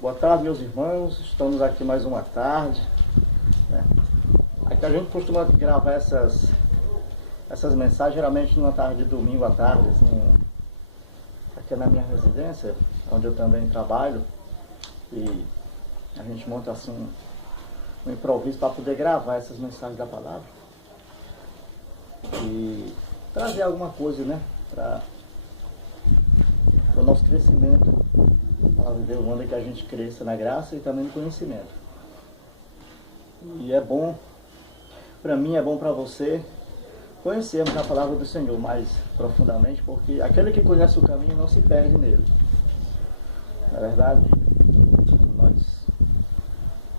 Boa tarde, meus irmãos. Estamos aqui mais uma tarde, né? Aqui a gente costuma gravar essas mensagens geralmente numa tarde de domingo à tarde, assim, aqui na minha residência, onde eu também trabalho, e a gente monta assim um improviso para poder gravar essas mensagens da palavra e trazer alguma coisa, né, para o nosso crescimento. A palavra de Deus manda que a gente cresça na graça e também no conhecimento. E é bom, para mim é bom para você, conhecermos a palavra do Senhor mais profundamente, porque aquele que conhece o caminho não se perde nele. Na verdade, nós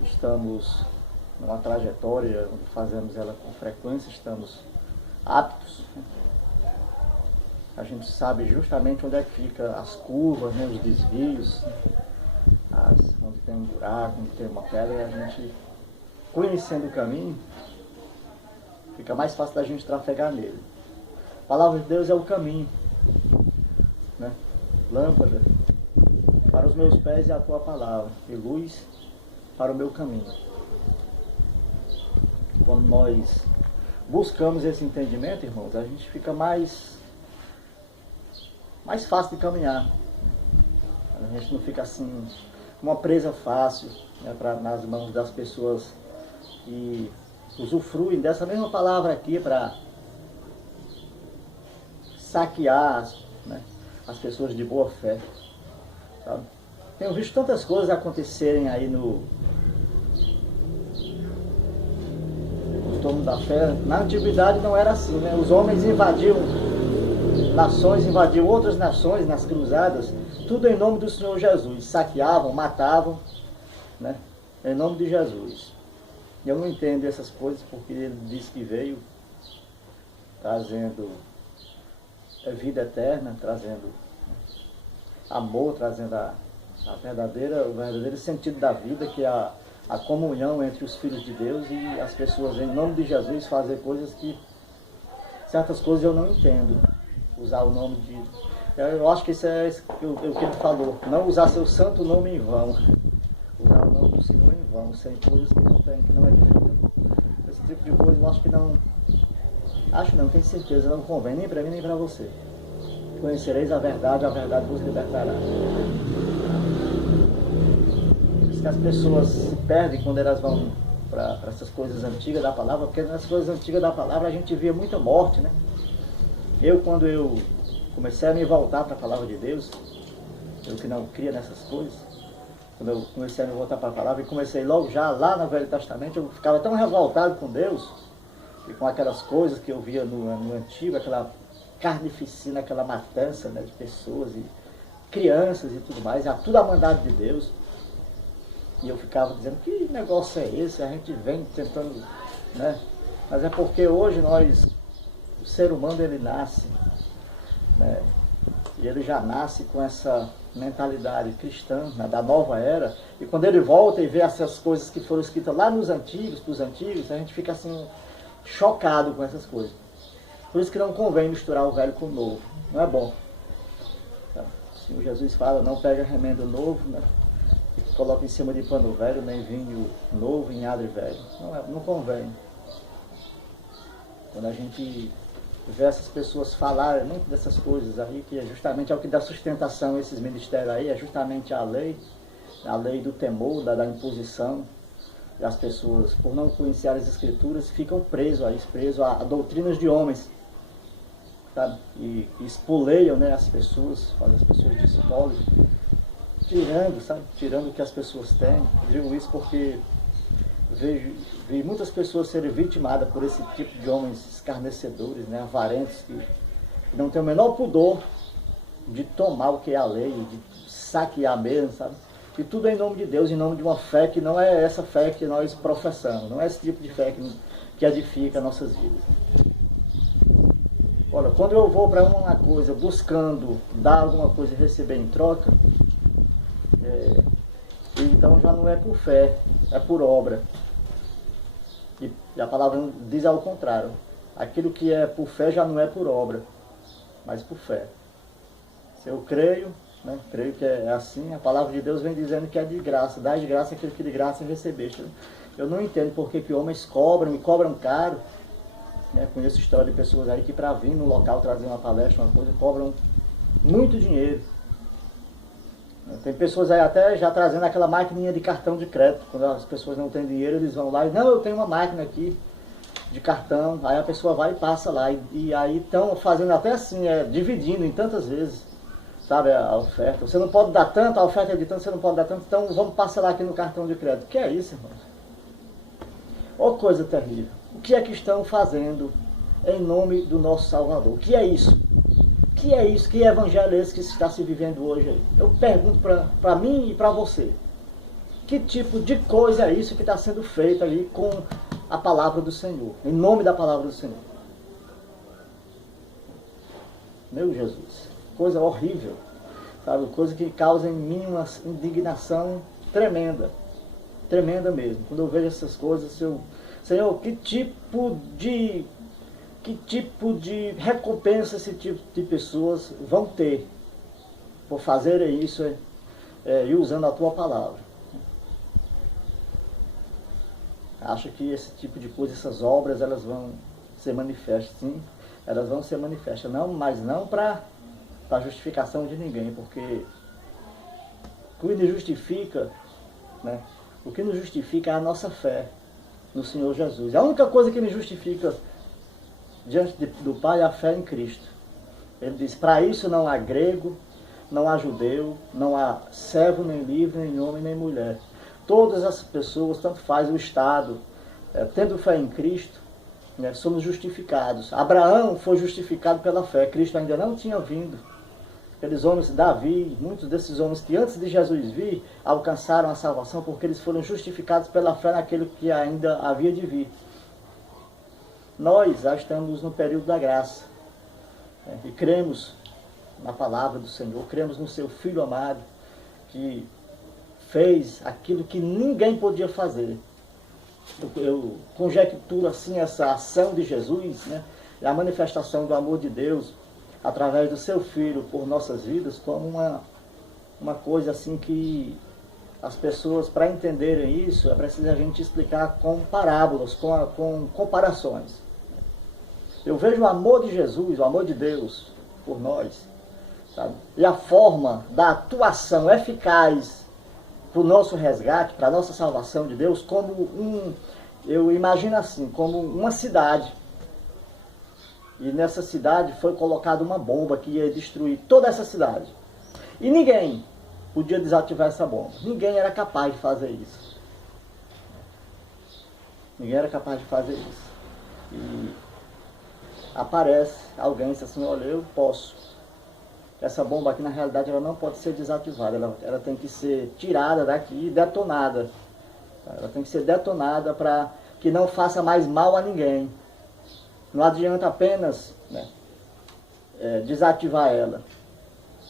estamos numa trajetória onde fazemos ela com frequência, estamos aptos. A gente sabe justamente onde é que fica as curvas, né, os desvios, onde tem um buraco, onde tem uma pedra, e a gente, conhecendo o caminho, fica mais fácil da gente trafegar nele. A palavra de Deus é o caminho, né? Lâmpada para os meus pés é a tua palavra, e luz para o meu caminho. Quando nós buscamos esse entendimento, irmãos, a gente fica mais fácil de caminhar. A gente não fica assim, uma presa fácil, né, nas mãos das pessoas que usufruem dessa mesma palavra aqui para saquear, né, as pessoas de boa fé. Sabe? Tenho visto tantas coisas acontecerem aí no torno da fé. Na antiguidade não era assim, né? Os homens invadiam nações, invadiam outras nações nas cruzadas, tudo em nome do Senhor Jesus. Saqueavam, matavam, né? Em nome de Jesus. Eu não entendo essas coisas, porque ele diz que veio trazendo vida eterna, trazendo amor, trazendo o verdadeiro sentido da vida, que é a comunhão entre os filhos de Deus, e as pessoas, em nome de Jesus, fazer coisas que certas coisas eu não entendo. Usar o nome de... Eu acho que isso é o que ele falou. Não usar seu santo nome em vão. Usar o nome do Senhor em vão, sem coisas que não tem, que não é devido. Esse tipo de coisa eu acho que não... Acho não, tenho certeza, não convém nem para mim nem para você. Conhecereis a verdade vos libertará. Por isso que as pessoas se perdem quando elas vão para essas coisas antigas da palavra, porque nas coisas antigas da palavra a gente via muita morte, né? Quando eu comecei a me voltar para a palavra de Deus, eu que não cria nessas coisas, quando eu comecei a me voltar para a palavra e comecei logo já lá no Velho Testamento, eu ficava tão revoltado com Deus e com aquelas coisas que eu via no Antigo, aquela carnificina, aquela matança, né, de pessoas e crianças e tudo mais, tudo a mandado de Deus. E eu ficava dizendo, que negócio é esse? A gente vem tentando, né? Mas é porque hoje o ser humano, ele nasce, né, e ele já nasce com essa mentalidade cristã, né, da nova era, e quando ele volta e vê essas coisas que foram escritas lá nos antigos, para os antigos, a gente fica assim, chocado com essas coisas. Por isso que não convém misturar o velho com o novo, não é bom. O Senhor Jesus fala, não pega remendo novo, né, coloca em cima de pano velho, nem vinho novo em adre velho. Não convém. Quando a gente vê essas pessoas falarem muito dessas coisas aí, que justamente é o que dá sustentação a esses ministérios aí, é justamente a lei do temor, da imposição. E as pessoas, por não conhecer as escrituras, ficam presos a doutrinas de homens, sabe? E espoleiam, né, as pessoas, fazem as pessoas de espólio, tirando o que as pessoas têm. Eu digo isso porque vi muitas pessoas serem vitimadas por esse tipo de homens escarnecedores, né, avarentos, que não têm o menor pudor de tomar o que é a lei, de saquear mesmo, sabe? E tudo em nome de Deus, em nome de uma fé que não é essa fé que nós professamos, não é esse tipo de fé que edifica nossas vidas. Olha, quando eu vou para uma coisa buscando dar alguma coisa e receber em troca, então já não é por fé, é por obra. E a palavra diz ao contrário. Aquilo que é por fé já não é por obra, mas por fé. Se eu creio, né? Creio que é assim. A palavra de Deus vem dizendo que é de graça. Dá de graça aquilo que de graça recebeste. Eu não entendo porque que homens me cobram caro. Né? Conheço história de pessoas aí que para vir no local trazer uma palestra, uma coisa, cobram muito dinheiro. Tem pessoas aí até já trazendo aquela maquininha de cartão de crédito. Quando as pessoas não têm dinheiro, eles vão lá e, não, eu tenho uma máquina aqui de cartão. Aí a pessoa vai e passa lá. E aí estão fazendo até assim, dividindo em tantas vezes, sabe, a oferta. Você não pode dar tanto, a oferta é de tanto, você não pode dar tanto, então vamos parcelar aqui no cartão de crédito. O que é isso, irmãos? Olha coisa terrível. O que é que estão fazendo em nome do nosso Salvador? O que é isso? O que é isso? Que evangelho é esse que está se vivendo hoje aí? Eu pergunto para mim e para você. Que tipo de coisa é isso que está sendo feito ali com a palavra do Senhor? Em nome da palavra do Senhor. Meu Jesus. Coisa horrível. Sabe? Coisa que causa em mim uma indignação tremenda. Tremenda mesmo. Quando eu vejo essas coisas, Senhor, que tipo de recompensa esse tipo de pessoas vão ter por fazerem isso e usando a tua palavra? Acho que esse tipo de coisa, essas obras, elas vão ser manifestas, sim, elas vão ser manifestas, não, mas não para justificação de ninguém, porque o que nos justifica, né? O que nos justifica é a nossa fé no Senhor Jesus. A única coisa que nos justifica diante do Pai é a fé em Cristo. Ele diz, para isso não há grego, não há judeu, não há servo, nem livre, nem homem, nem mulher. Todas as pessoas, tanto faz o Estado, tendo fé em Cristo, né, somos justificados. Abraão foi justificado pela fé, Cristo ainda não tinha vindo. Aqueles homens, Davi, muitos desses homens que antes de Jesus vir, alcançaram a salvação porque eles foram justificados pela fé naquele que ainda havia de vir. Nós já estamos no período da graça, né, e cremos na palavra do Senhor, cremos no seu Filho amado, que fez aquilo que ninguém podia fazer. Eu conjecturo assim essa ação de Jesus, né, a manifestação do amor de Deus através do seu Filho por nossas vidas, como uma coisa assim que as pessoas, para entenderem isso, é preciso a gente explicar com parábolas, com comparações. Eu vejo o amor de Jesus, o amor de Deus por nós, sabe? E a forma da atuação eficaz para o nosso resgate, para a nossa salvação de Deus, como eu imagino assim, como uma cidade. E nessa cidade foi colocada uma bomba que ia destruir toda essa cidade. E ninguém podia desativar essa bomba. Ninguém era capaz de fazer isso. Ninguém era capaz de fazer isso. E aparece alguém e diz assim, olha, eu posso. Essa bomba aqui, na realidade, ela não pode ser desativada. Ela tem que ser tirada daqui e detonada. Ela tem que ser detonada para que não faça mais mal a ninguém. Não adianta apenas, né, desativar ela.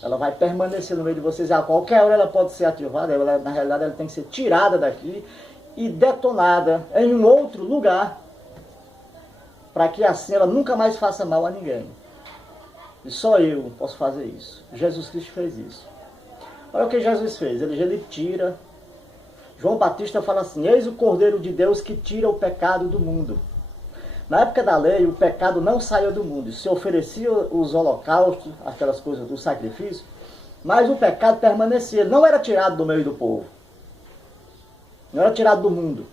Ela vai permanecer no meio de vocês. A qualquer hora ela pode ser ativada. Na realidade, ela tem que ser tirada daqui e detonada em um outro lugar, para que assim ela nunca mais faça mal a ninguém. E só eu posso fazer isso. Jesus Cristo fez isso. Olha o que Jesus fez. Ele tira. João Batista fala assim, eis o Cordeiro de Deus que tira o pecado do mundo. Na época da lei, o pecado não saía do mundo. Se oferecia os holocaustos, aquelas coisas do sacrifício, mas o pecado permanecia. Ele não era tirado do meio do povo. Não era tirado do mundo.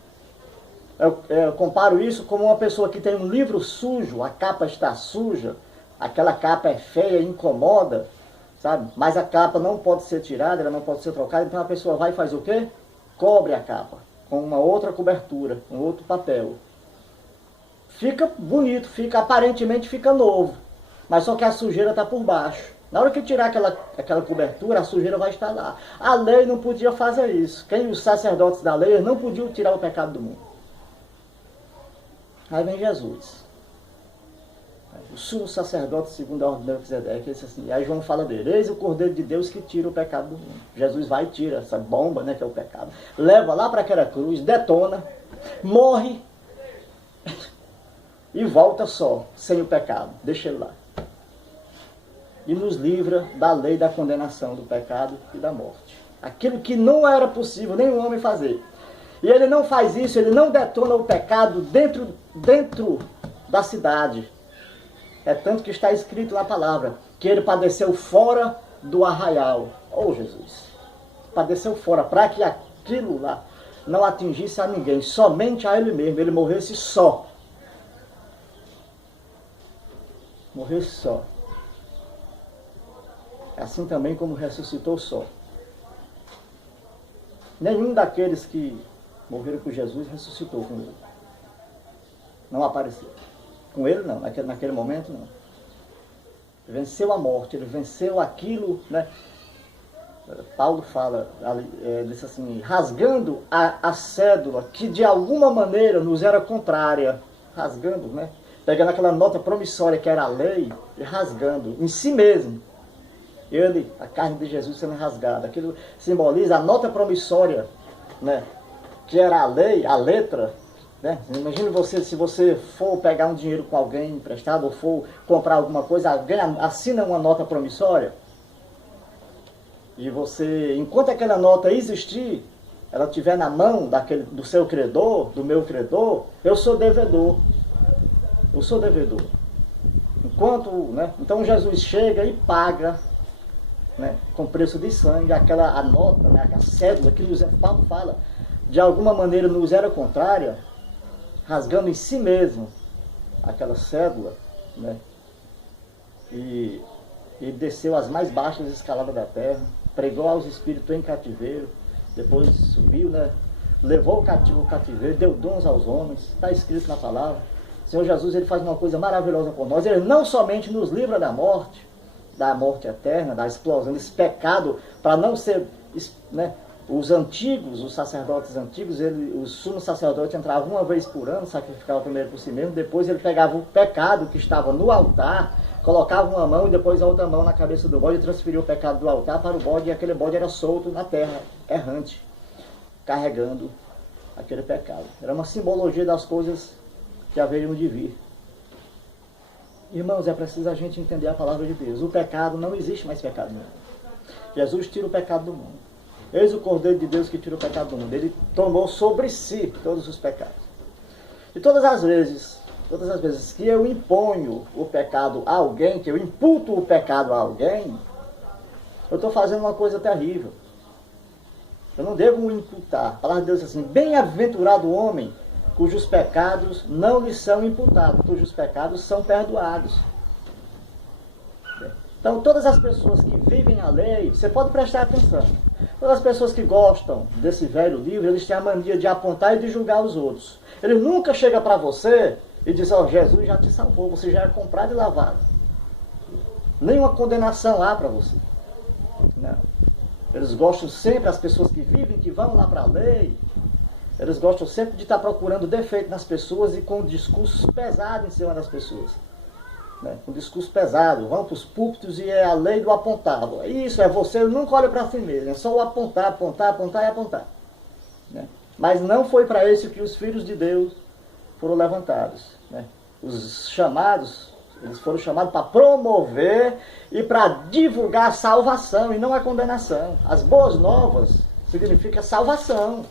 Eu comparo isso como uma pessoa que tem um livro sujo, a capa está suja, aquela capa é feia, incomoda, sabe? Mas a capa não pode ser tirada, ela não pode ser trocada, então a pessoa vai e faz o quê? Cobre a capa com uma outra cobertura, um outro papel. Fica bonito, aparentemente fica novo, mas só que a sujeira está por baixo. Na hora que tirar aquela cobertura, a sujeira vai estar lá. A lei não podia fazer isso. Os sacerdotes da lei não podiam tirar o pecado do mundo. Aí vem Jesus, o sumo sacerdote segundo a ordem de Melquisedeque, assim. Aí João fala dele, eis o Cordeiro de Deus que tira o pecado do mundo. Jesus vai e tira essa bomba, né, que é o pecado, leva lá para aquela cruz, detona, morre e volta só, sem o pecado, deixa ele lá. e nos livra da lei da condenação do pecado e da morte. Aquilo que não era possível nenhum homem fazer. E ele não faz isso, ele não detona o pecado dentro da cidade. É tanto que está escrito na palavra, que ele padeceu fora do arraial. Oh, Jesus! Padeceu fora, para que aquilo lá não atingisse a ninguém, somente a ele mesmo, ele morresse só. Morresse só. Assim também como ressuscitou só. Nenhum daqueles que morreram com Jesus ressuscitou com ele. Não apareceu. Com ele não, naquele momento não. Ele venceu a morte, ele venceu aquilo, né? Paulo fala, diz assim, rasgando a cédula que de alguma maneira nos era contrária. Rasgando, né? Pegando aquela nota promissória que era a lei e rasgando em si mesmo. Ele, a carne de Jesus sendo rasgada. Aquilo simboliza a nota promissória, né? Que era a lei, a letra. Né? Imagine você, se você for pegar um dinheiro com alguém emprestado ou for comprar alguma coisa, alguém assina uma nota promissória e você, enquanto aquela nota existir, ela estiver na mão do seu credor, do meu credor, eu sou devedor. Eu sou devedor. Enquanto, né? Então Jesus chega e paga, né, com preço de sangue, a nota, né, a cédula que Paulo fala, de alguma maneira nos era contrária, rasgando em si mesmo aquela cédula, né? E desceu às mais baixas escaladas da terra, pregou aos espíritos em cativeiro, depois subiu, né? Levou o cativo ao cativeiro, deu dons aos homens, está escrito na palavra. O Senhor Jesus, ele faz uma coisa maravilhosa por nós, ele não somente nos livra da morte eterna, da explosão, desse pecado, para não ser, né? Os antigos, os sacerdotes antigos, os sumos sacerdotes entravam uma vez por ano, sacrificava primeiro por si mesmo, depois ele pegava o pecado que estava no altar, colocava uma mão e depois a outra mão na cabeça do bode e transferia o pecado do altar para o bode, e aquele bode era solto na terra, errante, carregando aquele pecado. Era uma simbologia das coisas que haveriam de vir. Irmãos, é preciso a gente entender a palavra de Deus. O pecado, não existe mais pecado no mundo. Jesus tira o pecado do mundo. Eis o Cordeiro de Deus que tira o pecado do mundo. Ele tomou sobre si todos os pecados. E todas as vezes que eu imponho o pecado a alguém, que eu imputo o pecado a alguém, eu estou fazendo uma coisa terrível. Eu não devo imputar. A palavra de Deus diz assim, bem-aventurado o homem cujos pecados não lhe são imputados, cujos pecados são perdoados. Então, todas as pessoas que vivem a lei, você pode prestar atenção, todas as pessoas que gostam desse velho livro, eles têm a mania de apontar e de julgar os outros. Ele nunca chega para você e diz, ó, Jesus já te salvou, você já é comprado e lavado. Nenhuma condenação há para você. Não. Eles gostam sempre, as pessoas que vivem, que vão lá para a lei, eles gostam sempre de estar procurando defeito nas pessoas e com discursos pesados em cima das pessoas. Né? Com discurso pesado, vão para os púlpitos e é a lei do apontar. Isso é você, nunca olha para si mesmo, é só o apontar, apontar, apontar e apontar. Né? Mas não foi para isso que os filhos de Deus foram levantados. Né? Os chamados, eles foram chamados para promover e para divulgar a salvação e não a condenação. As boas novas significa salvação.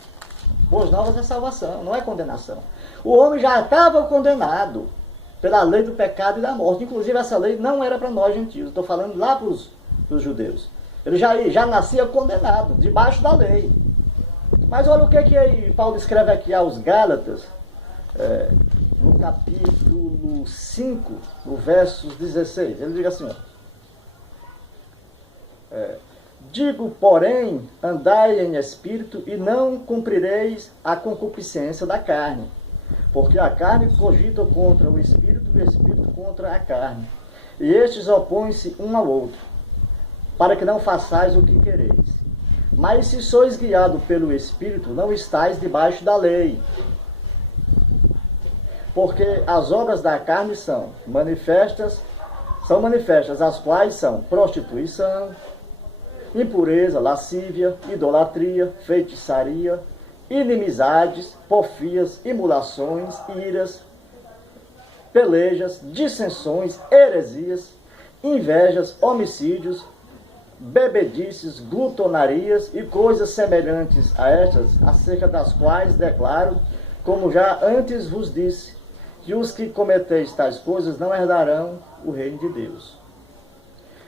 Boas novas é salvação, não é condenação. O homem já estava condenado pela lei do pecado e da morte. Inclusive essa lei não era para nós gentios. Estou falando lá para os judeus. Ele já nascia condenado, debaixo da lei. Mas olha o que Paulo escreve aqui aos Gálatas, no capítulo 5, no versos 16. Ele diz assim, digo, porém, andai em espírito e não cumprireis a concupiscência da carne. Porque a carne cogita contra o espírito e o espírito contra a carne. E estes opõem-se um ao outro, para que não façais o que quereis. Mas se sois guiados pelo espírito, não estáis debaixo da lei. Porque as obras da carne são manifestas, as quais são prostituição, impureza, lascívia, idolatria, feitiçaria, inimizades, porfias, imulações, iras, pelejas, dissensões, heresias, invejas, homicídios, bebedices, glutonarias e coisas semelhantes a estas, acerca das quais declaro, como já antes vos disse, que os que cometeis tais coisas não herdarão o reino de Deus.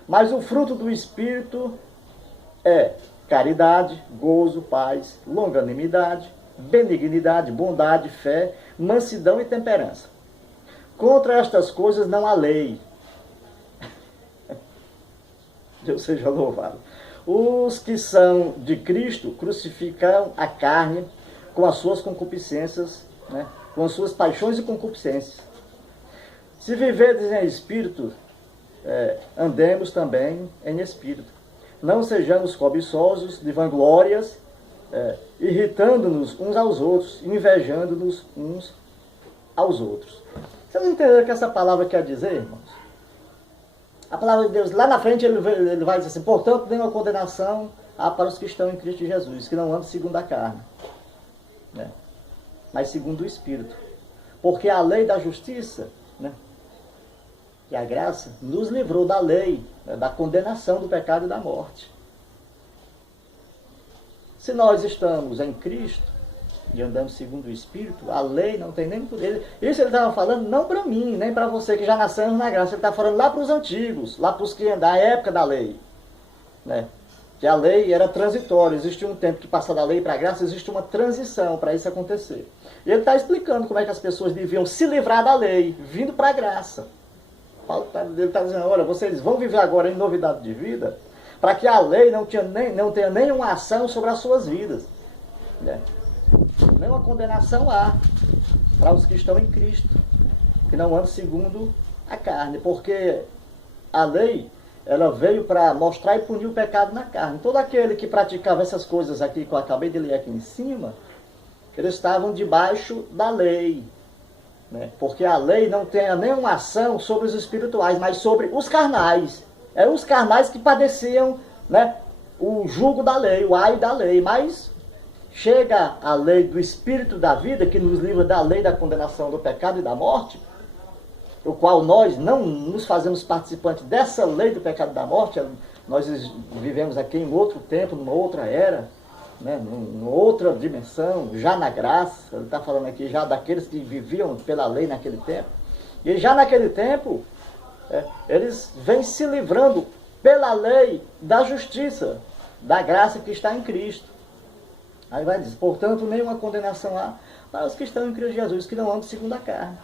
Mas o fruto do Espírito é caridade, gozo, paz, longanimidade, benignidade, bondade, fé, mansidão e temperança. Contra estas coisas não há lei. Deus seja louvado. Os que são de Cristo crucificam a carne com as suas concupiscências, né? Com as suas paixões e concupiscências. Se viverdes em espírito, andemos também em espírito. Não sejamos cobiçosos de vanglórias, irritando-nos uns aos outros, invejando-nos uns aos outros. Vocês entenderam o que essa palavra quer dizer, irmãos? A palavra de Deus, lá na frente, ele vai dizer assim: portanto, nenhuma condenação há para os que estão em Cristo Jesus, que não andam segundo a carne, né? Mas segundo o Espírito. Porque a lei da justiça, né, e a graça nos livrou da lei, né, da condenação do pecado e da morte. Se nós estamos em Cristo e andamos segundo o Espírito, a lei não tem nem poder. Isso ele estava falando não para mim, nem para você que já nasceu na graça. Ele está falando lá para os antigos, lá para os que da época da lei, né? Que a lei era transitória. Existe um tempo que passa da lei para a graça, existe uma transição para isso acontecer. E ele está explicando como é que as pessoas deviam se livrar da lei, vindo para a graça. Ele está dizendo: olha, vocês vão viver agora em novidade de vida, para que a lei não tenha nenhuma ação sobre as suas vidas, né? Nenhuma condenação há para os que estão em Cristo, que não andam segundo a carne, porque a lei, ela veio para mostrar e punir o pecado na carne. Todo aquele que praticava essas coisas aqui que eu acabei de ler aqui em cima, eles estavam debaixo da lei, né? Porque a lei não tem nenhuma ação sobre os espirituais, mas sobre os carnais. Eram os carnais que padeciam, né, o jugo da lei, o ai da lei. Mas chega a lei do Espírito da vida, que nos livra da lei da condenação do pecado e da morte, o qual nós não nos fazemos participantes dessa lei do pecado e da morte. Nós vivemos aqui em outro tempo, numa outra era, né, numa outra dimensão, já na graça. Ele está falando aqui já daqueles que viviam pela lei naquele tempo. E já naquele tempo, eles vêm se livrando pela lei da justiça, da graça que está em Cristo. Aí vai dizer: portanto, nenhuma condenação há para os que estão em Cristo Jesus, que não andam segundo a carne.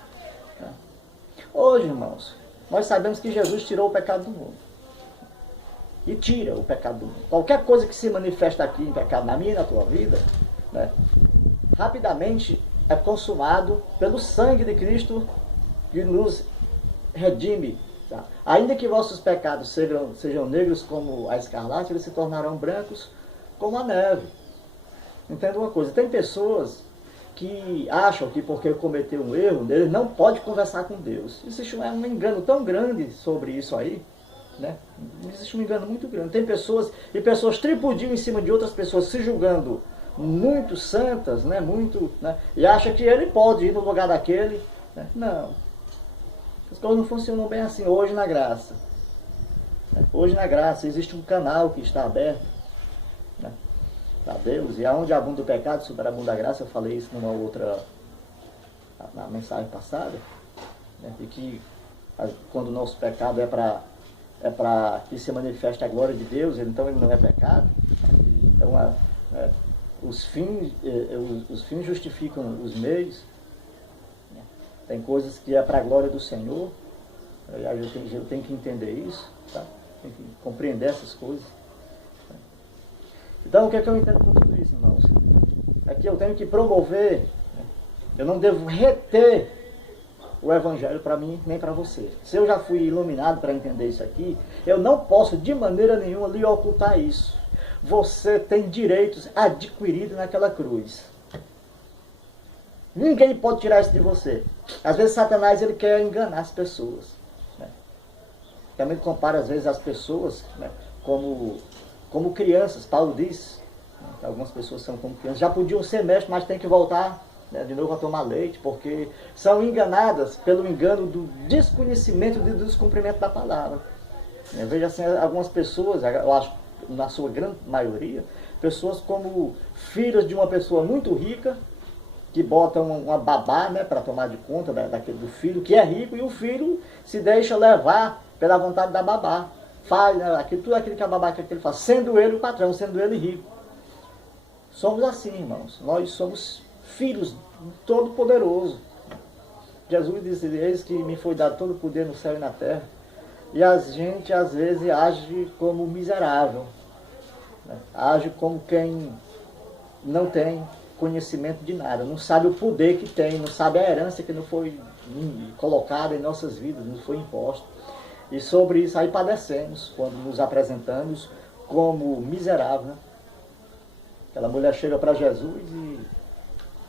Hoje, irmãos, nós sabemos que Jesus tirou o pecado do mundo. E tira o pecado do mundo. Qualquer coisa que se manifesta aqui em pecado na minha e na tua vida, né, rapidamente é consumado pelo sangue de Cristo, que nos redime. Tá? Ainda que vossos pecados sejam negros como a escarlate, eles se tornarão brancos como a neve. Entenda uma coisa: tem pessoas que acham que porque cometeu um erro, ele não pode conversar com Deus. Existe um engano tão grande sobre isso aí, né? Existe um engano muito grande. Tem pessoas, e pessoas tripudiam em cima de outras pessoas, se julgando muito santas, né? Muito, né? E acha que ele pode ir no lugar daquele, né? Não. As coisas não funcionam bem assim. Hoje na graça, existe um canal que está aberto, né, a Deus, e aonde abunda o pecado, superabunda a graça. Eu falei isso numa outra, na mensagem passada, né? E que quando o nosso pecado é para que se manifeste a glória de Deus, então ele não é pecado. Então os fins justificam os meios, né? Tem coisas que é para a glória do Senhor. Eu tenho que entender isso, tá? Tem que compreender essas coisas. Então, o que é que eu entendo com tudo isso, irmãos? É que eu tenho que promover, né? Eu não devo reter o Evangelho para mim, nem para você. Se eu já fui iluminado para entender isso aqui, eu não posso de maneira nenhuma lhe ocultar isso. Você tem direitos adquiridos naquela cruz. Ninguém pode tirar isso de você. Às vezes Satanás, ele quer enganar as pessoas, né? Também compara às vezes as pessoas, né, como crianças. Paulo diz, né, que algumas pessoas são como crianças. Já podiam ser mestres, mas tem que voltar, né, de novo a tomar leite, porque são enganadas pelo engano do desconhecimento e do descumprimento da palavra. Eu vejo assim, algumas pessoas, eu acho, na sua grande maioria, pessoas como filhas de uma pessoa muito rica, que botam uma babá, né, para tomar de conta do filho, que é rico, e o filho se deixa levar pela vontade da babá. Faz, né, tudo aquilo que a babá quer que ele faça, sendo ele o patrão, sendo ele rico. Somos assim, irmãos. Nós somos filhos do Todo-Poderoso. Jesus disse: eis que me foi dado todo o poder no céu e na terra. E a gente, às vezes, age como miserável. Né? Age como quem não tem conhecimento de nada. Não sabe o poder que tem, não sabe a herança que não foi colocada em nossas vidas, não foi imposta. E sobre isso aí padecemos, quando nos apresentamos como miserável. Né? Aquela mulher chega para Jesus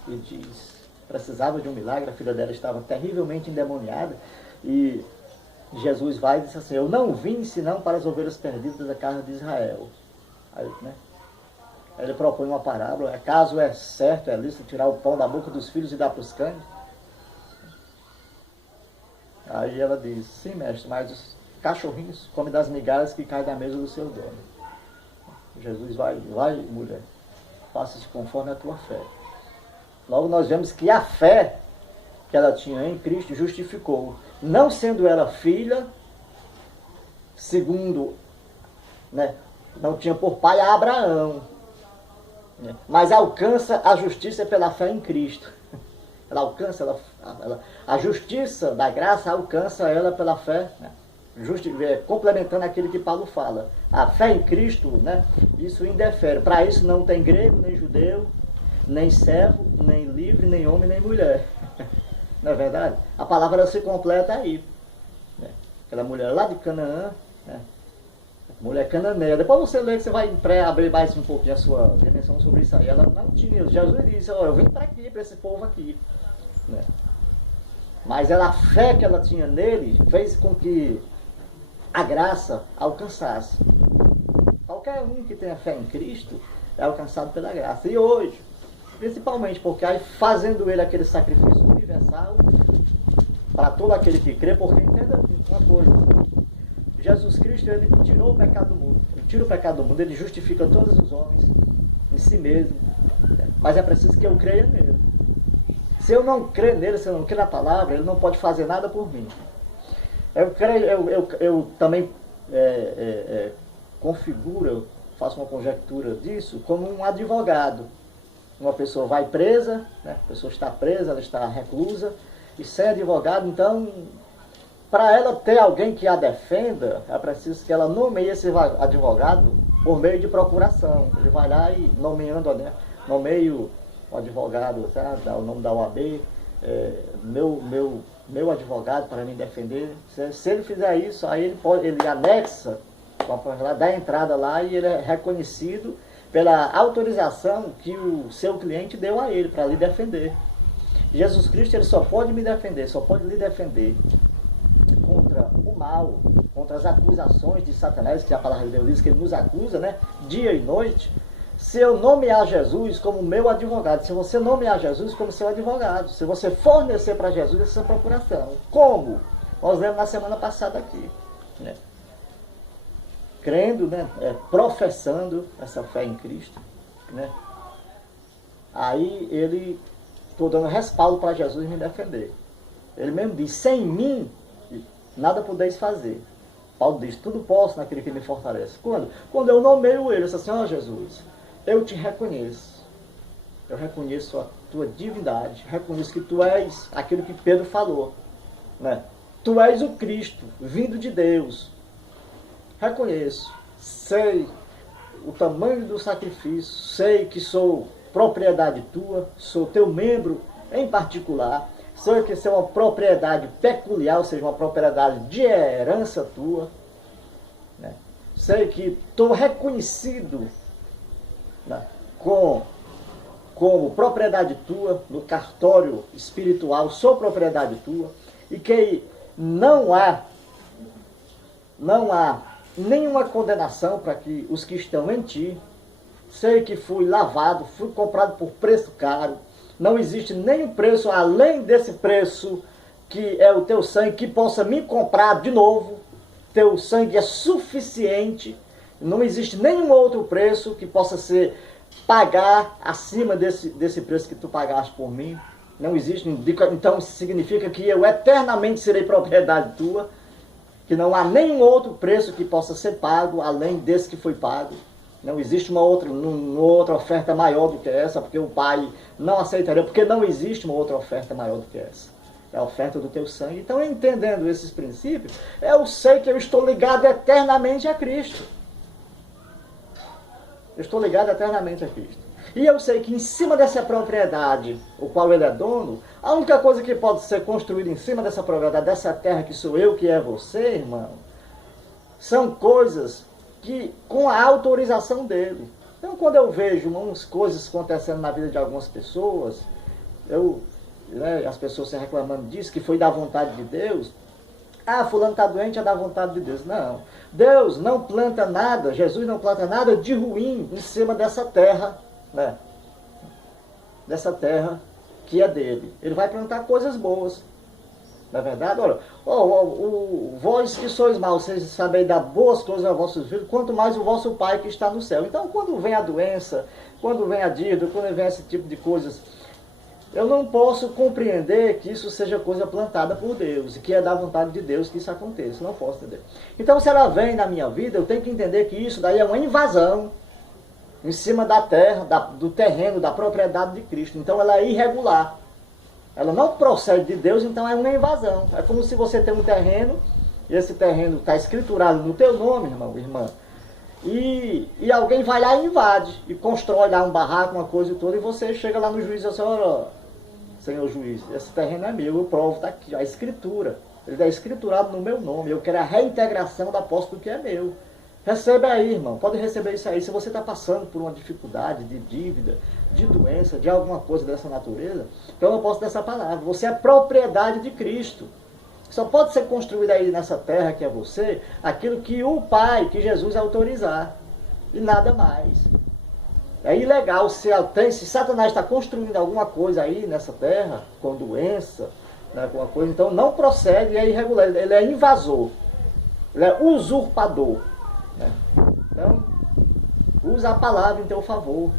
e diz, precisava de um milagre, a filha dela estava terrivelmente endemoniada, e Jesus vai e diz assim: eu não vim senão para as ovelhas perdidas da casa de Israel. Aí, né? Aí ele propõe uma parábola: acaso é certo, é lícito tirar o pão da boca dos filhos e dar para os cães? Aí ela diz: sim, mestre, mas os cachorrinhos comem das migalhas que caem da mesa do seu dono. Jesus vai, mulher, faça-se conforme a tua fé. Logo nós vemos que a fé que ela tinha em Cristo justificou, não sendo ela filha, segundo, né, não tinha por pai a Abraão, né, mas alcança a justiça pela fé em Cristo. Ela alcança, a justiça da graça alcança ela pela fé, né, complementando aquilo que Paulo fala. A fé em Cristo, né, isso indefere. Para isso não tem grego, nem judeu, nem servo, nem livre, nem homem, nem mulher. Não é verdade? A palavra se completa aí. Né? Aquela mulher lá de Canaã, né? Mulher cananeia. Depois você lê que você vai abrir mais um pouquinho a sua dimensão sobre isso aí. Ela não tinha. Jesus disse: eu vim para aqui, para esse povo aqui. Né? Mas a fé que ela tinha nele fez com que a graça alcançasse. Qualquer um que tenha fé em Cristo é alcançado pela graça. E hoje, principalmente porque aí fazendo ele aquele sacrifício universal para todo aquele que crê, porque entenda uma coisa: Jesus Cristo, ele tirou o pecado do mundo, ele tira o pecado do mundo, ele justifica todos os homens em si mesmo, mas é preciso que eu creia nele. Se eu não crer nele, se eu não crer na palavra, ele não pode fazer nada por mim. Eu também configuro, faço uma conjectura disso como um advogado. Uma pessoa vai presa, né? A pessoa está presa, ela está reclusa, e sem advogado, então, para ela ter alguém que a defenda, é preciso que ela nomeie esse advogado por meio de procuração. Ele vai lá e nomeando, né? Nomeia o advogado, sabe? Dá o nome da OAB, meu advogado para me defender. Se ele fizer isso, aí ele anexa, dá a entrada lá e ele é reconhecido pela autorização que o seu cliente deu a ele para lhe defender. Jesus Cristo, ele só pode me defender, só pode lhe defender contra o mal, contra as acusações de Satanás, que a palavra de Deus diz que ele nos acusa, né, dia e noite. Se eu nomear Jesus como meu advogado, se você nomear Jesus como seu advogado, se você fornecer para Jesus essa procuração, como? Nós lemos na semana passada aqui, né? Crendo, né, professando essa fé em Cristo, né? Aí ele, estou dando respaldo para Jesus me defender. Ele mesmo diz: sem mim nada podeis fazer. Paulo diz: tudo posso naquele que me fortalece. Quando eu nomeio ele, eu disse assim: ó Jesus, eu te reconheço. Eu reconheço a tua divindade, reconheço que tu és aquilo que Pedro falou, né? Tu és o Cristo, vindo de Deus. Reconheço, sei o tamanho do sacrifício, sei que sou propriedade tua, sou teu membro em particular, sei que sou uma propriedade peculiar, ou seja, uma propriedade de herança tua, né? Sei que estou reconhecido, né, como propriedade tua, no cartório espiritual, sou propriedade tua, e que não há nenhuma condenação para que os que estão em ti. Sei que fui lavado, fui comprado por preço caro. Não existe nenhum preço além desse preço que é o teu sangue que possa me comprar de novo. teu sangue é suficiente, não existe nenhum outro preço que possa ser pagar acima desse preço que tu pagaste por mim. Não existe, então significa que eu eternamente serei propriedade tua, que não há nenhum outro preço que possa ser pago além desse que foi pago. Não existe uma outra oferta maior do que essa, porque o Pai não aceitaria, porque não existe uma outra oferta maior do que essa. É a oferta do teu sangue. Então, entendendo esses princípios, eu sei que eu estou ligado eternamente a Cristo. Eu estou ligado eternamente a Cristo. E eu sei que em cima dessa propriedade, o qual ele é dono, a única coisa que pode ser construída em cima dessa propriedade, dessa terra que sou eu, que é você, irmão, são coisas que com a autorização dele. Então, quando eu vejo umas coisas acontecendo na vida de algumas pessoas, as pessoas se reclamando disso, que foi da vontade de Deus. Ah, fulano está doente, é da vontade de Deus. Não. Deus não planta nada, Jesus não planta nada de ruim em cima dessa terra, né? Dessa terra que é dele. Ele vai plantar coisas boas. Não é verdade? Olha, vós que sois maus, vocês sabem dar boas coisas aos vossos filhos, quanto mais o vosso Pai que está no céu. Então, quando vem a doença, quando vem a dívida, quando vem esse tipo de coisas, eu não posso compreender que isso seja coisa plantada por Deus, e que é da vontade de Deus que isso aconteça. Não posso entender. Então, se ela vem na minha vida, eu tenho que entender que isso daí é uma invasão em cima da terra, do terreno, da propriedade de Cristo. Então, ela é irregular. Ela não procede de Deus, então é uma invasão. É como se você tem um terreno, e esse terreno está escriturado no teu nome, irmão, irmã, e alguém vai lá e invade, e constrói lá um barraco, uma coisa toda, e você chega lá no juiz e diz assim, olha, senhor juiz, esse terreno é meu, eu provo, está aqui, a escritura. Ele está escriturado no meu nome, eu quero a reintegração da posse do que é meu. Receba aí, irmão, pode receber isso aí. Se você está passando por uma dificuldade de dívida, de doença, de alguma coisa dessa natureza, então eu posso dar essa palavra. Você é propriedade de Cristo. Só pode ser construído aí nessa terra que é você, aquilo que o Pai, que Jesus autorizar. E nada mais. É ilegal se Satanás está construindo alguma coisa aí nessa terra, com doença, né, alguma coisa, então não procede, é irregular, ele é invasor, ele é usurpador. Né? Então, usa a palavra em teu favor.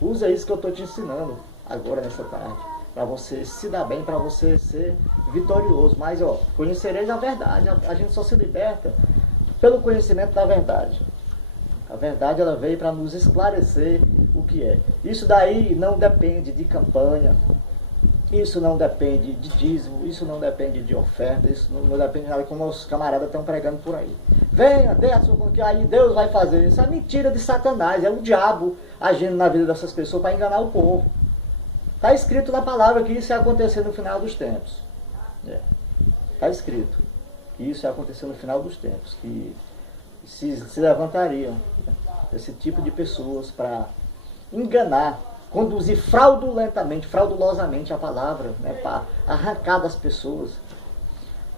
Usa isso que eu estou te ensinando agora nessa tarde. Para você se dar bem, para você ser vitorioso. Mas, conhecereis a verdade. A gente só se liberta pelo conhecimento da verdade. A verdade, ela veio para nos esclarecer o que é. Isso daí não depende de campanha. Isso não depende de dízimo, isso não depende de oferta, isso não depende de nada, como os camaradas estão pregando por aí. Venha, dê a sua, que aí Deus vai fazer. Isso é mentira de Satanás, é o diabo agindo na vida dessas pessoas para enganar o povo. Está escrito na palavra que isso ia acontecer no final dos tempos. Está escrito que isso ia acontecer no final dos tempos, que se levantariam esse tipo de pessoas para enganar, conduzir fraudulosamente a palavra, né, para arrancar das pessoas.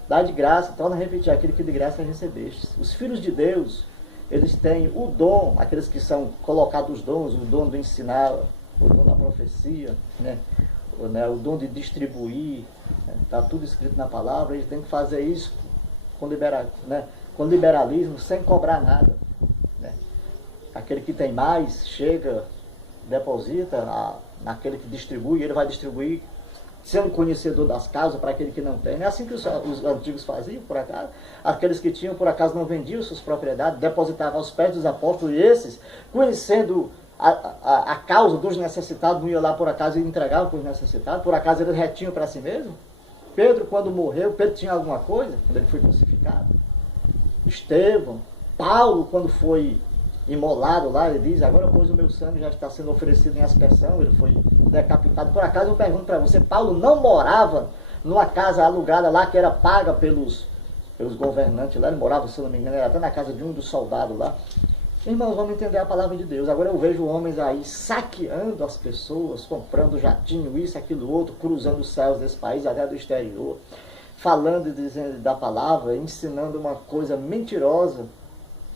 Dá de graça, torna a repetir aquilo que de graça recebeste. Os filhos de Deus, eles têm o dom, aqueles que são colocados os dons, o dom do ensinar, o dom da profecia, né, o dom de distribuir, está tudo escrito na palavra, eles têm que fazer isso com liberalismo, sem cobrar nada. Né. Aquele que tem mais, chega, deposita naquele que distribui, ele vai distribuir sendo conhecedor das causas para aquele que não tem. Não é assim que os antigos faziam, por acaso. Aqueles que tinham, por acaso, não vendiam suas propriedades, depositavam aos pés dos apóstolos, e esses, conhecendo a causa dos necessitados, não iam lá por acaso e entregavam para os necessitados, por acaso eles retinham para si mesmo. Pedro, quando morreu, Pedro tinha alguma coisa, quando ele foi crucificado. Estevão, Paulo, quando foi imolado lá, ele diz, agora pois o meu sangue já está sendo oferecido em aspersão, ele foi decapitado. Por acaso eu pergunto para você, Paulo não morava numa casa alugada lá, que era paga pelos governantes lá, ele morava, se não me engano, era até na casa de um dos soldados lá. Irmãos, vamos entender a palavra de Deus. Agora eu vejo homens aí saqueando as pessoas, comprando jatinho, isso, aquilo, outro, cruzando os céus desse país, até do exterior, falando e dizendo da palavra, ensinando uma coisa mentirosa,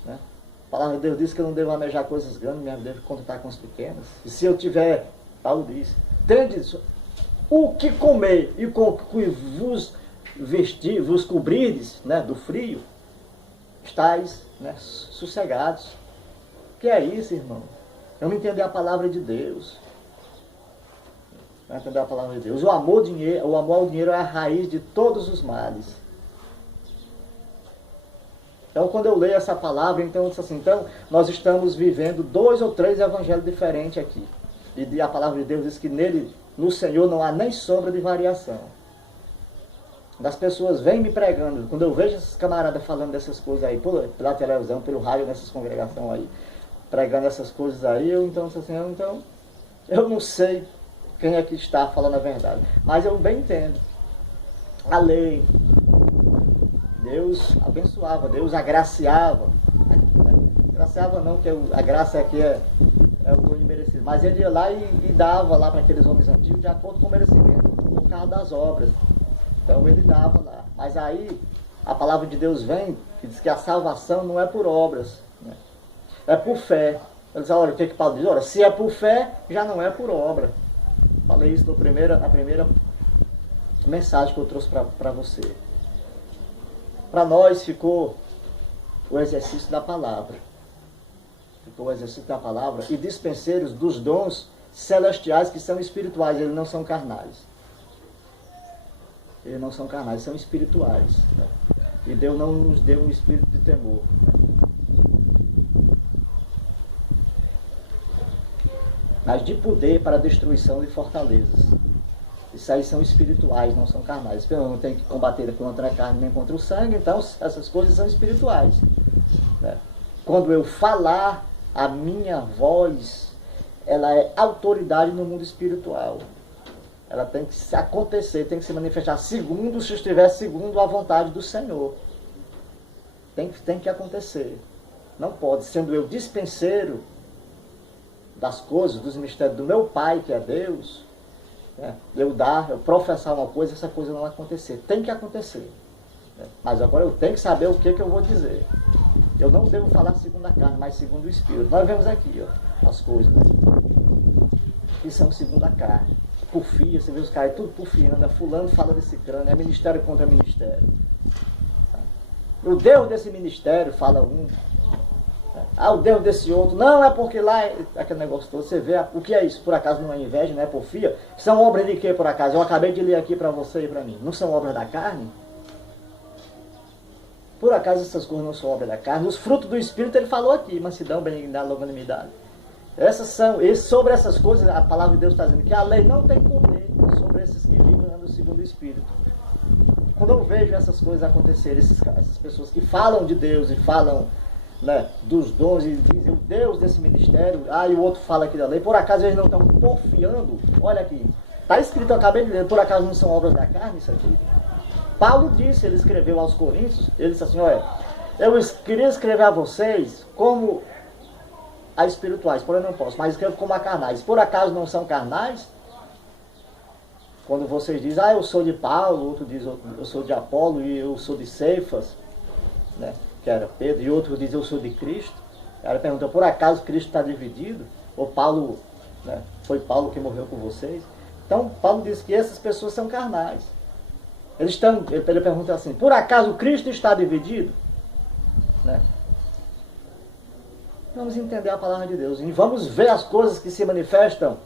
né? A palavra de Deus diz que eu não devo almejar coisas grandes, mas devo contar com as pequenas. E se eu tiver, Paulo diz, tendes o que comer e com que vos vestir, vos cobrirdes, né, do frio, estáis, né, sossegados. O que é isso, irmão? Eu não entender a palavra de Deus. Não entender a palavra de Deus. O amor ao dinheiro é a raiz de todos os males. Então, quando eu leio essa palavra, então, eu disse assim, então, nós estamos vivendo 2 ou 3 evangelhos diferentes aqui. E a palavra de Deus diz que nele, no Senhor, não há nem sombra de variação. As pessoas vêm me pregando. Quando eu vejo esses camaradas falando dessas coisas aí, pela televisão, pelo rádio, nessas congregações aí, pregando essas coisas aí, eu então disse assim, eu não sei quem é que está falando a verdade. Mas eu bem entendo. A lei, Deus abençoava, Deus agraciava. Agraciava não, que a graça aqui é o imerecido. Mas ele ia lá e dava lá para aqueles homens antigos de acordo com o merecimento, por causa das obras. Então ele dava lá. Mas aí a palavra de Deus vem, que diz que a salvação não é por obras, né? É por fé. Ele diz, olha, o que Paulo diz? Olha, se é por fé, já não é por obra. Falei isso na primeira mensagem que eu trouxe para você. Para nós ficou o exercício da palavra. Ficou o exercício da palavra e dispenseiros dos dons celestiais que são espirituais, eles não são carnais. Eles não são carnais, são espirituais. Né? E Deus não nos deu um espírito de temor. Né? Mas de poder para a destruição de fortalezas. Isso aí são espirituais, não são carnais. Porque eu não tenho que combater contra a carne nem contra o sangue, então essas coisas são espirituais. Né? Quando eu falar, a minha voz, ela é autoridade no mundo espiritual. Ela tem que se acontecer, tem que se manifestar se estiver segundo a vontade do Senhor. Tem que acontecer. Não pode, sendo eu dispenseiro das coisas, dos mistérios do meu Pai, que é Deus, né? Eu professar uma coisa, essa coisa não acontecer. Tem que acontecer. Né? Mas agora eu tenho que saber o que eu vou dizer. Eu não devo falar segundo a carne, mas segundo o Espírito. Nós vemos aqui, ó, as coisas, né? Que são segundo a carne. Porfia, você vê os caras, tudo porfia, né? Fulano fala desse crânio, é ministério contra ministério. O Deus desse ministério fala um. O Deus desse outro. Não, é porque lá, aquele negócio todo, você vê, o que é isso? Por acaso não é inveja, não é porfia? São obras de quê, por acaso? Eu acabei de ler aqui para você e para mim. Não são obras da carne? Por acaso essas coisas não são obras da carne? Os frutos do Espírito ele falou aqui, mansidão, benignidade, longanimidade. Sobre essas coisas, a palavra de Deus está dizendo que a lei não tem poder sobre esses que vivem andando segundo o Espírito. Quando eu vejo essas coisas acontecerem, essas pessoas que falam de Deus e falam, né, dos dons e dizem o Deus desse ministério, e o outro fala aqui da lei, por acaso eles não estão porfiando? Olha aqui, está escrito, eu acabei de ler, por acaso não são obras da carne isso aqui? Paulo disse, ele escreveu aos Coríntios, ele disse assim, olha, eu queria escrever a vocês como a espirituais, porém não posso, mas escrevo como a carnais. Por acaso não são carnais? Quando vocês dizem, eu sou de Paulo, outro diz, eu sou de Apolo, e eu sou de Cefas, né, que era Pedro, e outro diz, eu sou de Cristo. Ela pergunta, por acaso Cristo está dividido? Ou Paulo, né, foi Paulo que morreu por vocês? Então, Paulo diz que essas pessoas são carnais. Ele pergunta assim, por acaso Cristo está dividido? Né? Vamos entender a palavra de Deus e vamos ver as coisas que se manifestam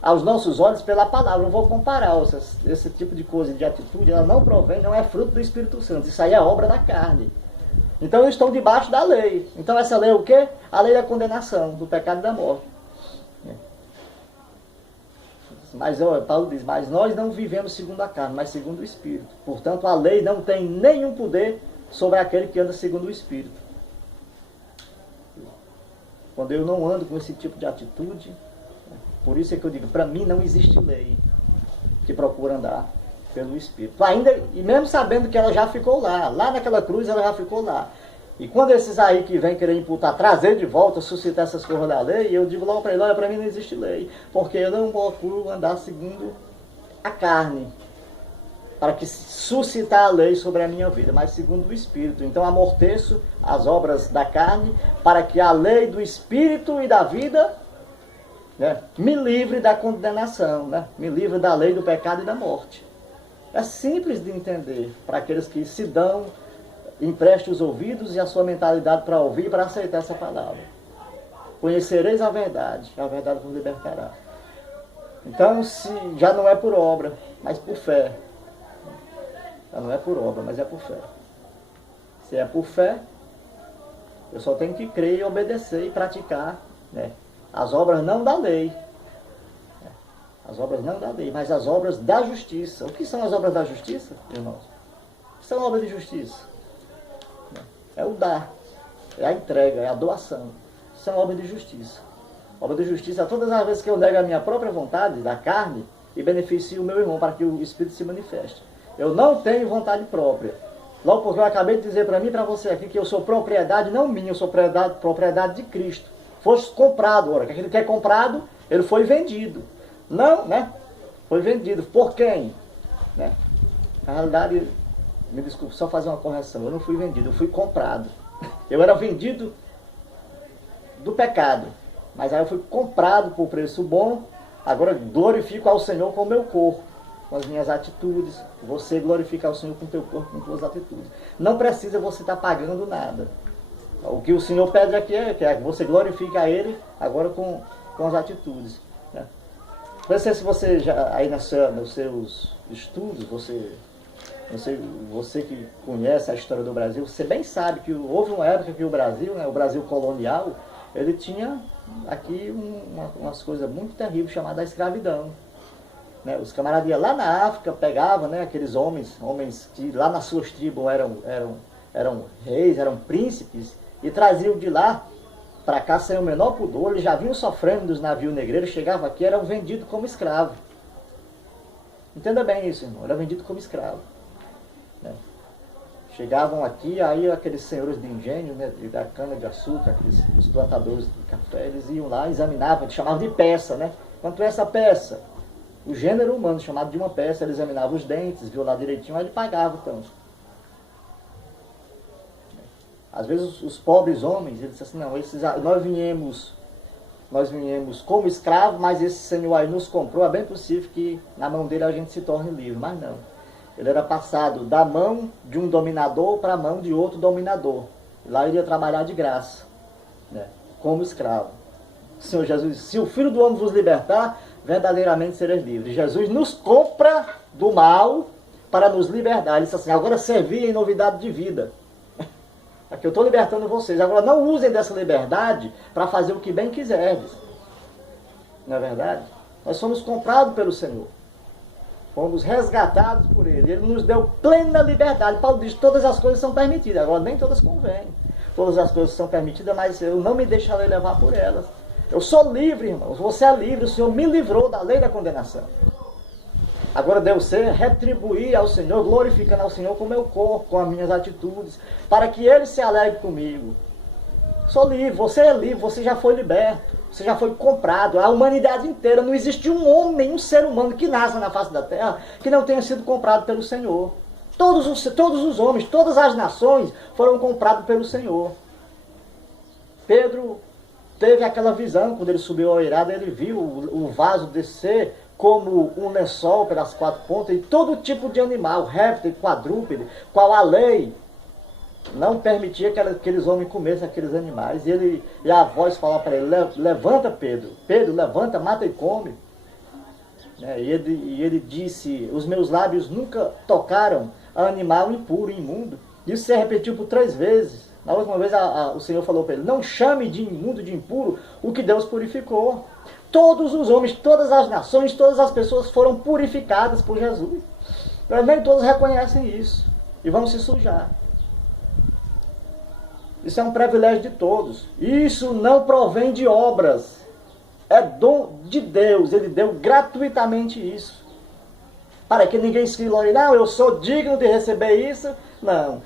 aos nossos olhos pela palavra. Não vou comparar esse tipo de coisa, de atitude, ela não provém, não é fruto do Espírito Santo. Isso aí é obra da carne. Então eles estão debaixo da lei. Então essa lei é o quê? A lei da condenação, do pecado e da morte. Mas Paulo diz, mas nós não vivemos segundo a carne, mas segundo o Espírito. Portanto, a lei não tem nenhum poder sobre aquele que anda segundo o Espírito. Quando eu não ando com esse tipo de atitude, por isso é que eu digo, para mim não existe lei que procura andar pelo Espírito. Ainda, e mesmo sabendo que ela já ficou lá naquela cruz ela já ficou lá. E quando esses aí que vêm querer imputar, trazer de volta, suscitar essas coisas da lei, eu digo logo para ele, olha, para mim não existe lei, porque eu não procuro andar seguindo a carne, para que suscitar a lei sobre a minha vida, mas segundo o Espírito. Então amorteço as obras da carne, para que a lei do Espírito e da vida, né, me livre da condenação, né, me livre da lei do pecado e da morte. É simples de entender para aqueles que se dão empreste os ouvidos e a sua mentalidade para ouvir e para aceitar essa palavra. Conhecereis a verdade vos libertará. Então, se já não é por obra, mas por fé. Já não é por obra, mas é por fé. Se é por fé, eu só tenho que crer e obedecer e praticar, né? As obras não da lei. As obras não da lei, mas as obras da justiça. O que são as obras da justiça, irmãos? O que são obras de justiça? É o dar, é a entrega, é a doação. São obras de justiça. Obra de justiça, todas as vezes que eu nego a minha própria vontade, da carne, e beneficio o meu irmão para que o Espírito se manifeste. Eu não tenho vontade própria. Logo porque eu acabei de dizer para mim e para você aqui que eu sou propriedade não minha, eu sou propriedade de Cristo. Fosse comprado, ora, que aquele que é comprado, ele foi vendido. Não, né? Foi vendido. Por quem? Né? Na realidade, me desculpe, só fazer uma correção. Eu não fui vendido, eu fui comprado. Eu era vendido do pecado. Mas aí eu fui comprado por preço bom. Agora glorifico ao Senhor com o meu corpo, com as minhas atitudes. Você glorifica ao Senhor com o teu corpo, com as tuas atitudes. Não precisa você estar pagando nada. O que o Senhor pede aqui é que você glorifique a Ele agora com as atitudes. Né? Não sei se você já, aí nos seus estudos, você que conhece a história do Brasil, você bem sabe que houve uma época que o Brasil, né, o Brasil colonial, ele tinha aqui umas coisas muito terríveis chamadas escravidão. Né? Os camaradas iam lá na África, pegavam, né, aqueles homens que lá nas suas tribos eram reis, eram príncipes, e traziam de lá para cá sem o menor pudor. Eles já vinham sofrendo dos navios negreiros, chegavam aqui, eram vendidos como escravo. Entenda bem isso, irmão, era vendido como escravo. Né? Chegavam aqui, aí aqueles senhores de engenho, né, da cana-de-açúcar, os plantadores de café, eles iam lá, examinavam, eles chamavam de peça, né? Quanto é essa peça? O gênero humano chamado de uma peça, ele examinava os dentes, viu lá direitinho, aí ele pagava tanto. Às vezes os pobres homens, eles disseram assim, não, nós viemos como escravo, mas esse senhor aí nos comprou, é bem possível que na mão dele a gente se torne livre, mas não. Ele era passado da mão de um dominador para a mão de outro dominador. Lá ele ia trabalhar de graça, né, como escravo. O Senhor Jesus disse, se o Filho do Homem vos libertar, verdadeiramente sereis livres. Jesus nos compra do mal para nos libertar. Ele disse assim, agora servi em novidade de vida. Aqui eu estou libertando vocês. Agora não usem dessa liberdade para fazer o que bem quiserdes. Não é verdade? Nós fomos comprados pelo Senhor. Fomos resgatados por Ele. Ele nos deu plena liberdade. Paulo diz, todas as coisas são permitidas. Agora nem todas convêm. Todas as coisas são permitidas, mas eu não me deixarei levar por elas. Eu sou livre, irmãos. Você é livre. O Senhor me livrou da lei da condenação. Agora deve ser retribuir ao Senhor, glorificando ao Senhor com o meu corpo, com as minhas atitudes, para que Ele se alegre comigo. Sou livre, você é livre, você já foi liberto, você já foi comprado. A humanidade inteira, não existe um homem, um ser humano que nasça na face da terra que não tenha sido comprado pelo Senhor. Todos os homens, todas as nações foram comprados pelo Senhor. Pedro teve aquela visão, quando ele subiu ao eirado, ele viu o vaso descer como um lençol pelas quatro pontas, e todo tipo de animal, réptil, quadrúpede, qual a lei não permitia que aqueles homens comessem aqueles animais. E a voz falava para ele, levanta Pedro, levanta, mata e come. Né? E ele disse, os meus lábios nunca tocaram a animal impuro, imundo. Isso se repetiu por 3 vezes. Na última vez o Senhor falou para ele, não chame de imundo, de impuro, o que Deus purificou. Todos os homens, todas as nações, todas as pessoas foram purificadas por Jesus. Mas nem todos reconhecem isso. E vão se sujar. Isso é um privilégio de todos. Isso não provém de obras. É dom de Deus. Ele deu gratuitamente isso. Para que ninguém se glorie, não, eu sou digno de receber isso. Não.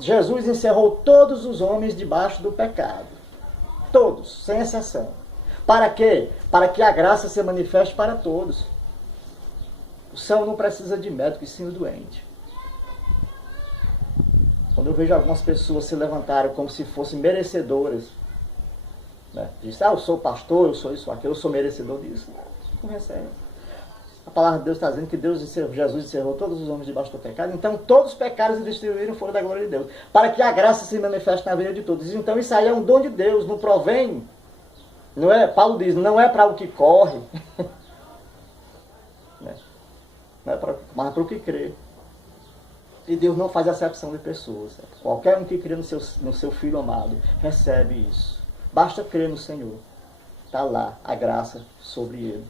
Jesus encerrou todos os homens debaixo do pecado. Todos, sem exceção. Para quê? Para que a graça se manifeste para todos. O céu não precisa de médico e sim o doente. Quando eu vejo algumas pessoas se levantarem como se fossem merecedoras, né? Diz, eu sou pastor, eu sou isso, aquilo, eu sou merecedor disso. Não recebe. A palavra de Deus está dizendo que Jesus encerrou todos os homens debaixo do pecado. Então todos os pecados se distribuíram fora da glória de Deus. Para que a graça se manifeste na vida de todos. Então isso aí é um dom de Deus, não provém. Não é, Paulo diz, não é para o que corre. Não é mas para o que crê. E Deus não faz acepção de pessoas. Qualquer um que crê no seu Filho amado recebe isso. Basta crer no Senhor. Está lá a graça sobre ele.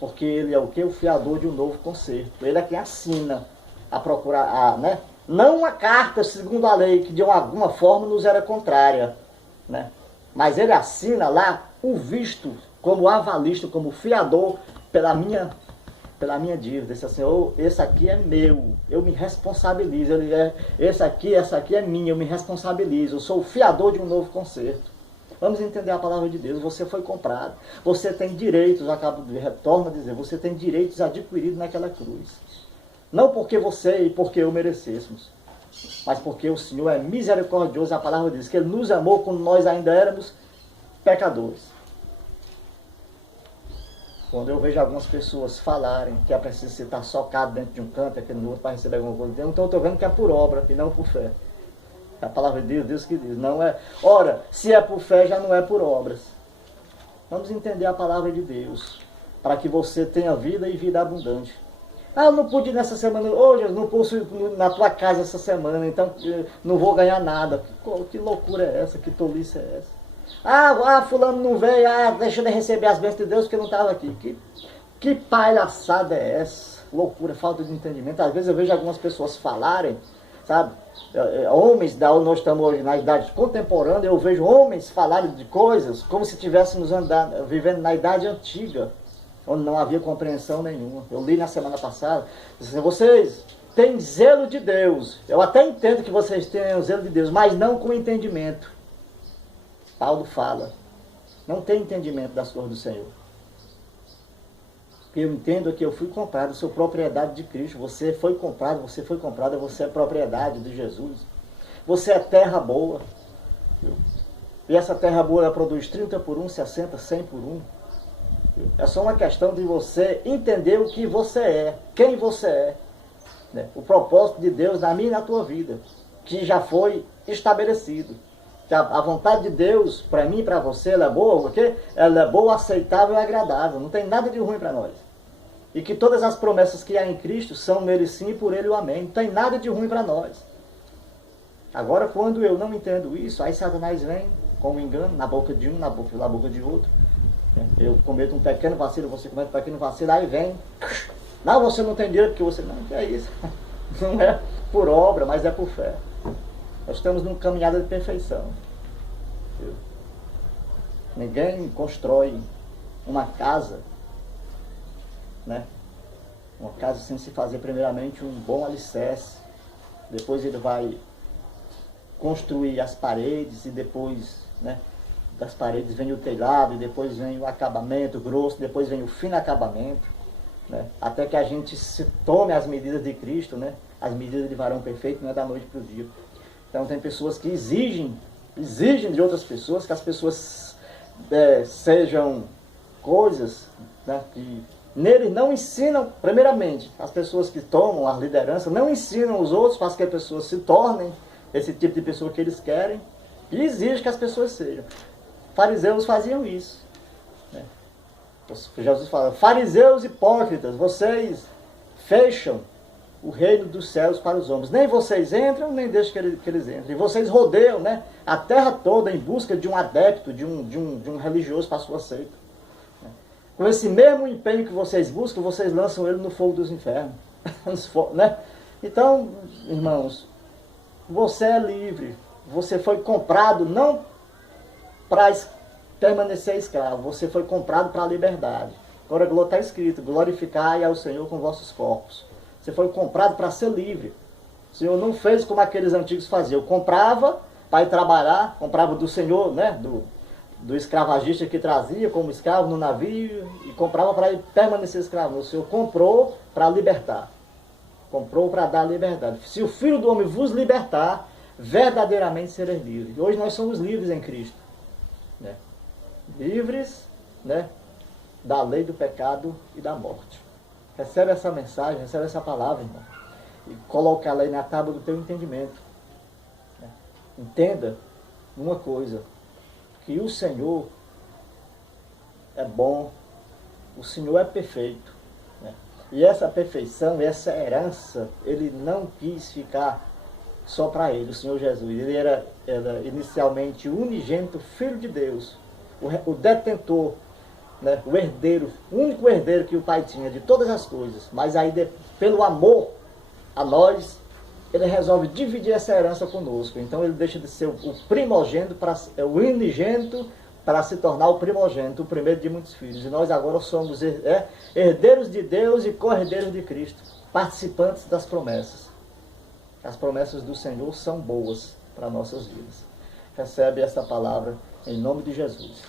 Porque ele é o que? O fiador de um novo concerto. Ele é quem assina a procurar, né? Não uma carta segundo a lei, que de alguma forma nos era contrária. Né? Mas ele assina lá o visto como avalista, como fiador pela minha dívida. Esse assim, esse aqui é meu, eu me responsabilizo. Essa aqui é minha, eu me responsabilizo. Eu sou o fiador de um novo concerto. Vamos entender a palavra de Deus. Você foi comprado. Você tem direitos, retorno a dizer, você tem direitos adquiridos naquela cruz. Não porque você e porque eu merecêssemos, mas porque o Senhor é misericordioso. A palavra diz que Ele nos amou quando nós ainda éramos pecadores. Quando eu vejo algumas pessoas falarem que é preciso estar socado dentro de um canto, aquele no outro, para receber alguma coisa de Deus, então eu estou vendo que é por obra e não por fé. A palavra de Deus, Deus que diz, não é. Ora, se é por fé, já não é por obras. Vamos entender a palavra de Deus, para que você tenha vida e vida abundante. Ah, eu não pude ir nessa semana, hoje eu não posso ir na tua casa essa semana, então não vou ganhar nada. Que loucura é essa? Que tolice é essa? Fulano não veio, deixa de receber as bênçãos de Deus porque não estava aqui. Que palhaçada é essa? Loucura, falta de entendimento. Às vezes eu vejo algumas pessoas falarem, sabe? Homens, nós estamos hoje na idade contemporânea, eu vejo homens falarem de coisas como se estivéssemos vivendo na idade antiga, onde não havia compreensão nenhuma. Eu li na semana passada, dizendo, vocês têm zelo de Deus. Eu até entendo que vocês tenham zelo de Deus, mas não com entendimento. Paulo fala, não tem entendimento das coisas do Senhor. Eu entendo que eu fui comprado, sou propriedade de Cristo. Você foi comprado, você é propriedade de Jesus. Você é terra boa. E essa terra boa ela produz 30 por 1, 60, 100 por 1. É só uma questão de você entender o que você é, quem você é. Né? O propósito de Deus na minha e na tua vida, que já foi estabelecido. A vontade de Deus, para mim e para você, ela é boa, porque ela é boa, aceitável e agradável. Não tem nada de ruim para nós. E que todas as promessas que há em Cristo são nele sim e por ele o amém. Não tem nada de ruim para nós. Agora, quando eu não entendo isso, aí Satanás vem com um engano na boca de um, na boca de outro. Eu cometo um pequeno vacilo, você comete um pequeno vacilo, aí vem. Não, você não tem dinheiro porque você... Não, que é isso? Não é por obra, mas é por fé. Nós estamos numa caminhada de perfeição. Ninguém constrói uma casa, né? Uma casa sem se fazer primeiramente um bom alicerce. Depois ele vai construir as paredes e depois, né, das paredes vem o telhado e depois vem o acabamento grosso, depois vem o fino acabamento, né? Até que a gente se tome as medidas de Cristo, né? As medidas de varão perfeito não é da noite para o dia. Então tem pessoas que exigem de outras pessoas que as pessoas sejam coisas, né, que neles não ensinam, primeiramente, as pessoas que tomam a liderança não ensinam os outros para que as pessoas se tornem esse tipo de pessoa que eles querem e exigem que as pessoas sejam. Fariseus faziam isso. Né? Jesus fala, fariseus hipócritas, vocês fecham o reino dos céus para os homens. Nem vocês entram, nem deixam que eles entrem. E vocês rodeiam, né, a terra toda em busca de um adepto, de um religioso para a sua seita. Com esse mesmo empenho que vocês buscam, vocês lançam ele no fogo dos infernos. Né? Então, irmãos, você é livre. Você foi comprado não para permanecer escravo. Você foi comprado para a liberdade. Agora está escrito, glorificai ao Senhor com vossos corpos. Você foi comprado para ser livre. O Senhor não fez como aqueles antigos faziam. Comprava para ir trabalhar, comprava do Senhor, né, do escravagista que trazia como escravo no navio e comprava para ir permanecer escravo. O Senhor comprou para libertar. Comprou para dar liberdade. Se o Filho do Homem vos libertar, verdadeiramente sereis livres. Hoje nós somos livres em Cristo. Né? Livres, né, da lei do pecado e da morte. Recebe essa mensagem, recebe essa palavra, irmão, e coloca ela aí na tábua do teu entendimento. Entenda uma coisa, que o Senhor é bom, o Senhor é perfeito, né? E essa perfeição, essa herança, ele não quis ficar só para ele, o Senhor Jesus. Ele era inicialmente o unigênito Filho de Deus, o detentor, né? O herdeiro, o único herdeiro que o Pai tinha de todas as coisas. Mas aí, pelo amor a nós, ele resolve dividir essa herança conosco. Então ele deixa de ser o primogênito, o unigênito, para se tornar o primogênito, o primeiro de muitos filhos. E nós agora somos herdeiros de Deus e co-herdeiros de Cristo, participantes das promessas. As promessas do Senhor são boas para nossas vidas. Recebe essa palavra em nome de Jesus.